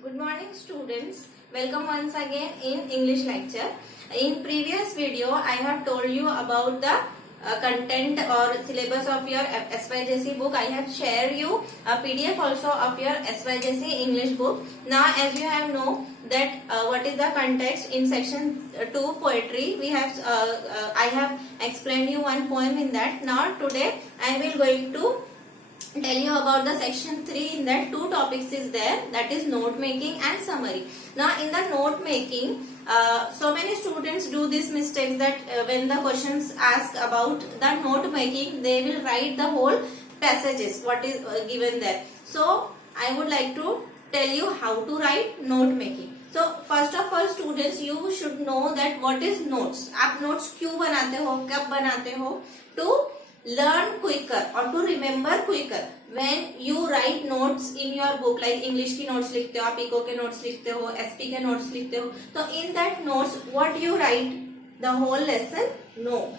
Good morning students. Welcome once again in English lecture. In previous video I have told you about the content or syllabus of your SYJC book. I have shared you a PDF also of your SYJC English book. Now as you have know that what is the context in section 2 poetry, we have I have explained you one poem in that. Now today I will going to tell you about the section 3. In that two topics is there, that is note making and summary. Now in the note making, so many students do this mistake that when the questions ask about the note making, they will write the whole passages what is given there. So I would like to tell you how to write note making. So first of all students, you should know that what is notes. आप notes क्यों बनाते हो, कब बनाते हो? To learn quicker or to remember quicker. When you write notes in your book, like English की notes लिखते हो, आप इको के notes लिखते हो, SP के notes लिखते हो, तो in that notes what you write the whole lesson? No.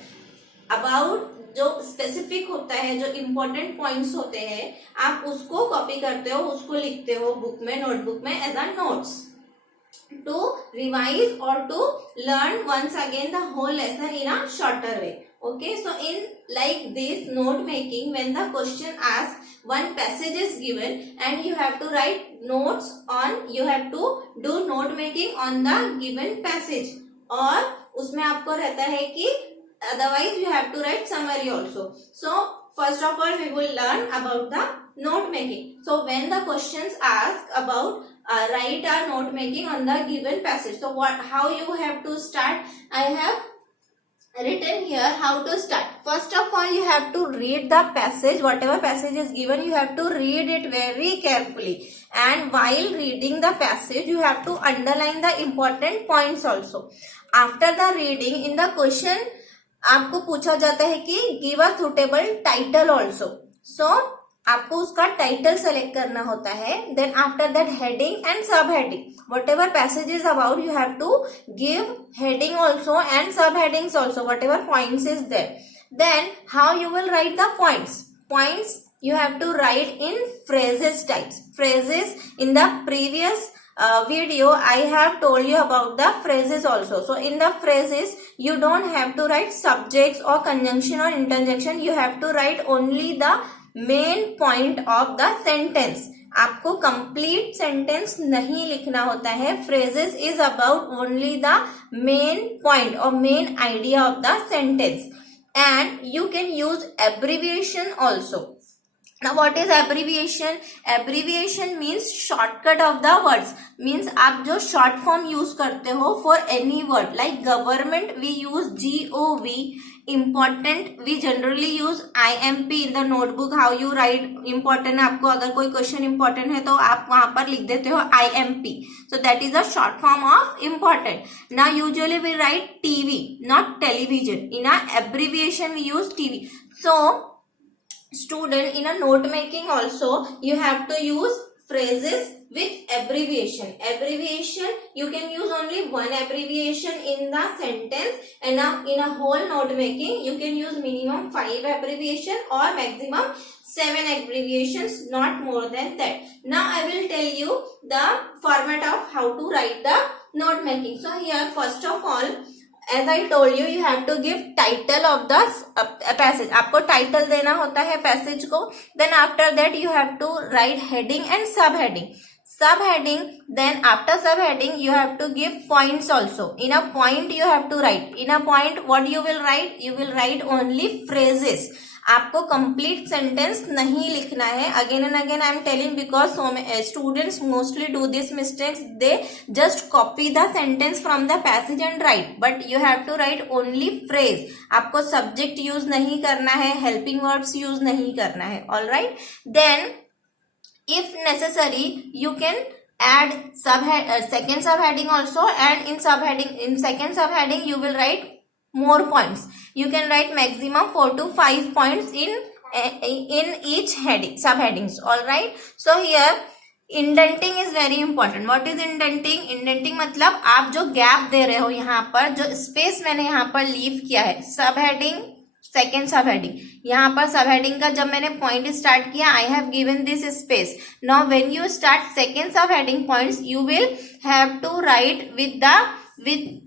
About जो specific होता है, जो important points होते हैं, आप उसको copy करते हो, उसको लिखते हो book में, notebook में as a notes. To revise or to learn once again the whole lesson in a shorter way. Okay, so in like this note making, when the question asks, one passage is given and you have to write notes on, you have to do note making on the given passage, और उसमें आपको रहता है कि otherwise you have to write summary also. So first of all we will learn about the note making. So when the questions ask about write a note making on the given passage, so how you have to start? I have written here how to start. First of all you have to read the passage, whatever passage is given you have to read it very carefully, and while reading the passage you have to underline the important points also. After the reading, in the question आपको पूछा जाता है कि give a suitable title also. So आपको उसका title select करना होता है. Then after that heading and sub heading, whatever passage is about you have to give heading also and sub headings also, whatever points is there. Then how you will write the points you have to write in phrases types. Phrases, in the previous video I have told you about the phrases also. So in the phrases you don't have to write subjects or conjunction or interjection, you have to write only the main point of the sentence. आपको complete sentence नहीं लिखना होता है. Phrases is about only the main point और main idea of the sentence, and you can use abbreviation also. Now what is abbreviation? Abbreviation means shortcut of the words. Means आप जो short form use करते हो for any word, like government we use GOV, important we generally use IMP in the notebook. How you write important, आपको अगर कोई question important है तो आप वहां पर लिख देते हो IMP. So that is a short form of important. Now usually we write TV, not television. In a abbreviation we use TV. So student, in a note making also you have to use phrases with abbreviation. Abbreviation you can use only one abbreviation in the sentence, and now in a whole note making you can use minimum 5 abbreviation or maximum 7 abbreviations, not more than that. Now I will tell you the format of how to write the note making. So here first of all, as I told you, you have to give title of the passage. आपको title देना होता है passage को. Then after that you have to write heading and subheading. Subheading, then after subheading you have to give points also. In a point you have to write. In a point what you will write? You will write only phrases. आपको complete sentence नहीं लिखना है. Again and again I am telling because students mostly do this mistakes. They just copy the sentence from the passage and write, but you have to write only phrase. आपको subject use नहीं करना है, helping verbs use नहीं करना है. All right, then if necessary you can add second subheading also, and in second subheading you will write more points. You can write maximum 4 to 5 points in each subheadings. All right, so here indenting is very important. What is indenting? Indenting मतलब आप जो gap दे रहे हो, यहाँ पर जो space मैंने यहाँ पर लीव किया है, subheading सेकेंड सब हेडिंग, यहाँ पर सब हेडिंग का जब मैंने पॉइंट स्टार्ट किया, I have given this space. Now when you start second sub heading points, you will have to write with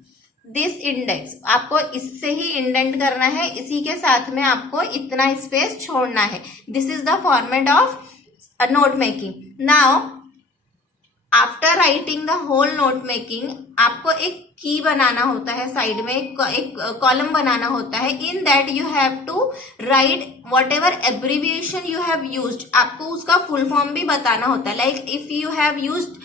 this index. आपको इससे ही इंडेंट करना है, इसी के साथ में आपको इतना स्पेस छोड़ना है. This is the format of note making. Now after writing the whole note making, आपको एक की बनाना होता है, साइड में एक कॉलम बनाना होता है. In that you have to write whatever abbreviation you have used. आपको उसका फुल फॉर्म भी बताना होता है. Like if you have used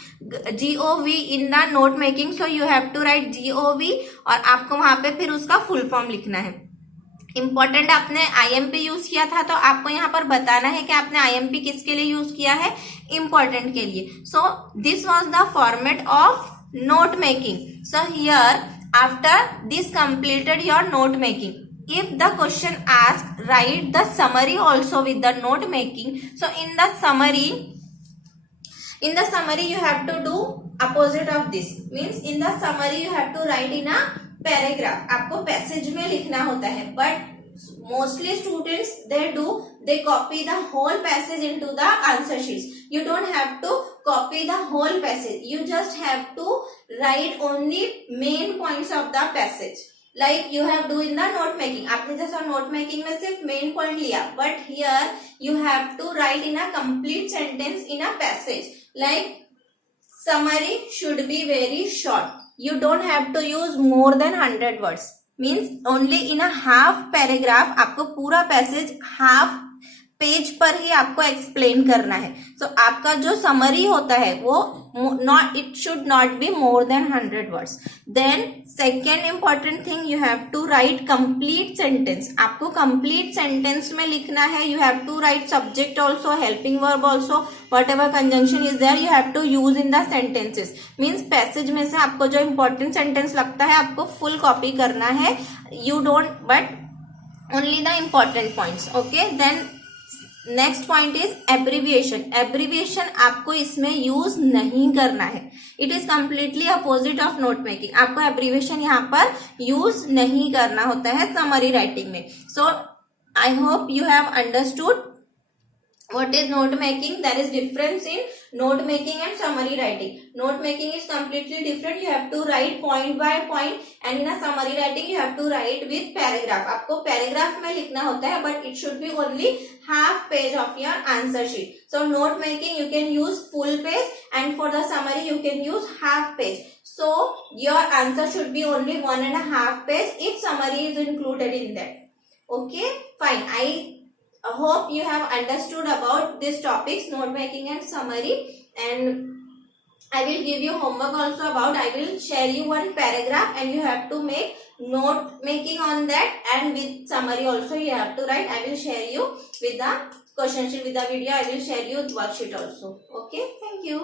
GOV in the note making, so you have to write GOV, और आपको वहां पे फिर उसका फुल फॉर्म लिखना है. इंपॉर्टेंट, आपने IMP यूज किया था तो आपको यहाँ पर बताना है कि आपने IMP किसके लिए यूज किया है, इंपॉर्टेंट के लिए. So this was the format of note making. So here after this completed your note making, if the question asks write the summary also with the note making, so in the summary you have to do opposite of this. Means in the summary you have to write in a paragraph. आपको passage में लिखना होता है, but mostly students they copy the whole passage into the answer sheets. You don't have to copy the whole passage, you just have to write only main points of the passage. Like you have do in the note making. आपने जैसा note making में सिर्फ main point लिया, but here you have to write in a complete sentence in a passage. Like summary should be very short. You don't have to use more than 100 words. Means only in a half paragraph आपको पूरा passage half page पर ही आपको explain करना है. सो आपका जो summary होता है वो it should not be more than 100 words. Then second important thing, you have to write complete sentence. आपको कंप्लीट सेंटेंस में लिखना है. You have to write subject also, helping verb also, whatever conjunction is there you have to use in the sentences. Means passage में से आपको जो important sentence लगता है आपको फुल कॉपी करना है. You don't, but only the important points. Okay, then next point is abbreviation. Abbreviation आपको इसमें यूज नहीं करना है. It is completely opposite of note making. आपको एब्रीविएशन यहाँ पर यूज नहीं करना होता है समरी राइटिंग में. So I hope you have understood what is note making. There is difference in note making and summary writing. Note making is completely different. You have to write point by point, and in a summary writing you have to write with paragraph. आपको paragraph में लिखना होता है, but it should be only half page of your answer sheet. So note making you can use full page, and for the summary you can use half page. So your answer should be only 1.5 page if summary is included in that. Okay, fine. I hope you have understood about these topics, note making and summary, and I will give you homework also about. I will share you one paragraph and you have to make note making on that, and with summary also you have to write. I will share you with the question sheet, with the video. I will share you worksheet also. Okay, thank you.